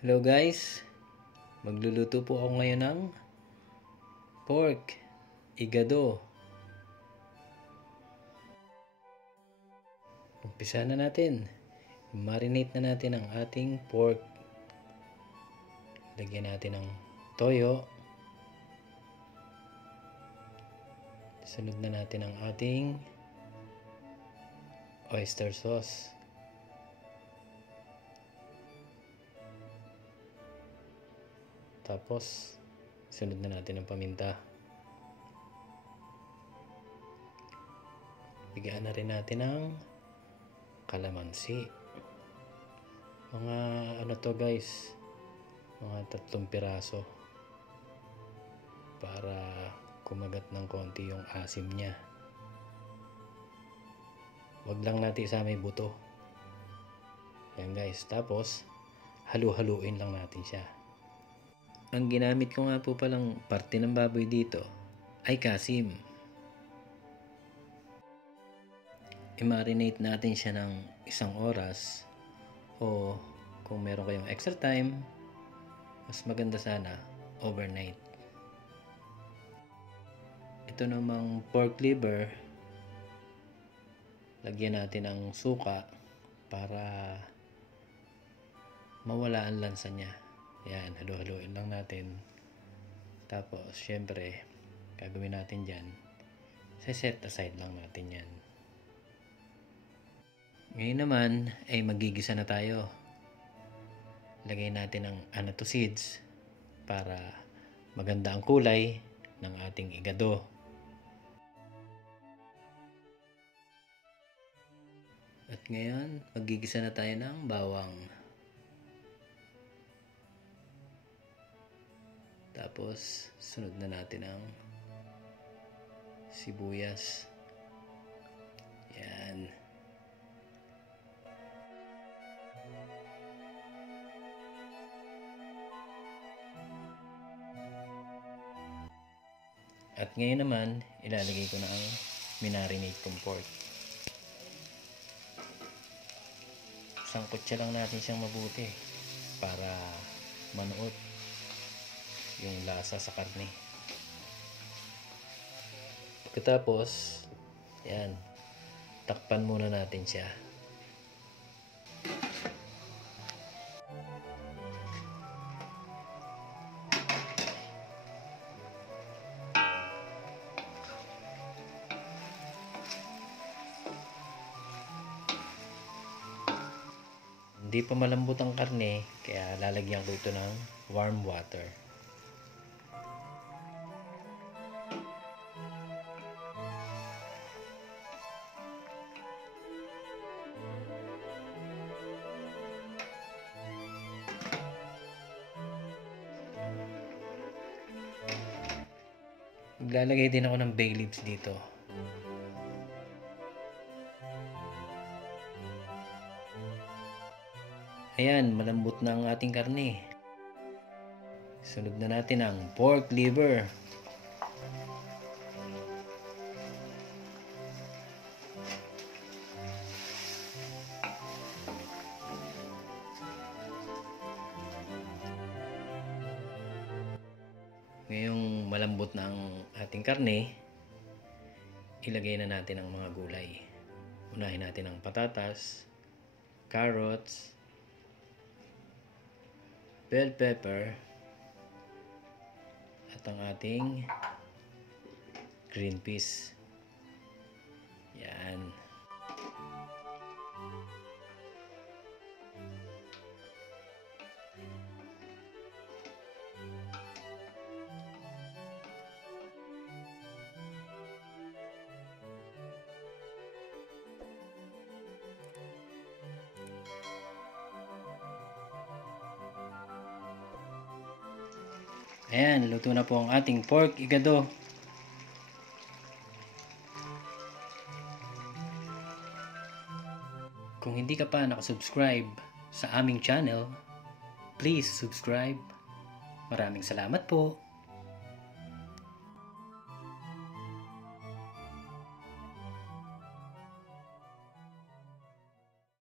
Hello guys, magluluto po ako ngayon ng pork igado. Umpisa na natin. Marinate na natin ang ating pork. Lagyan natin ng toyo. Sunod na natin ang ating oyster sauce. Tapos, sunod na natin ang paminta. Bigyan na rin natin ng kalamansi. Mga ano to guys, mga 3 piraso. Para kumagat ng konti yung asim niya. Wag lang natin isama yung buto. Yan guys. Tapos, halu-haluin lang natin siya. Ang ginamit ko nga po palang parte ng baboy dito ay kasim. I-marinate natin siya ng 1 oras o kung meron kayong extra time, mas maganda sana overnight. Ito namang pork liver, lagyan natin ng suka para mawala ang lansa niya. Yan, halo-haloin lang natin. Tapos, syempre, gagawin natin dyan, set aside lang natin yan. Ngayon naman, ay magigisa na tayo. Lagay natin ang annatto seeds para maganda ang kulay ng ating igado. At ngayon, magigisa na tayo ng bawang. Tapos, sunod na natin ang sibuyas. Yan. At ngayon naman, ilalagay ko na ang minarinate kong pork. Sangkotsa lang natin siyang mabuti para manuot yung lasa sa karne. Pagkatapos, yan, takpan muna natin siya. Hindi pa malambot ang karne, kaya lalagyan ko ito ng warm water. Maglalagay din ako ng bay leaves dito. Ayan, malambot na ang ating karne. Sunod na natin ang pork liver. Ngayong malambot na ang ating karne, ilagay na natin ang mga gulay. Unahin natin ang patatas, carrots, bell pepper, at ang ating green peas. Yan. Ayan, luto na po ang ating pork igado. Kung hindi ka pa nakasubscribe sa aming channel, please subscribe. Maraming salamat po.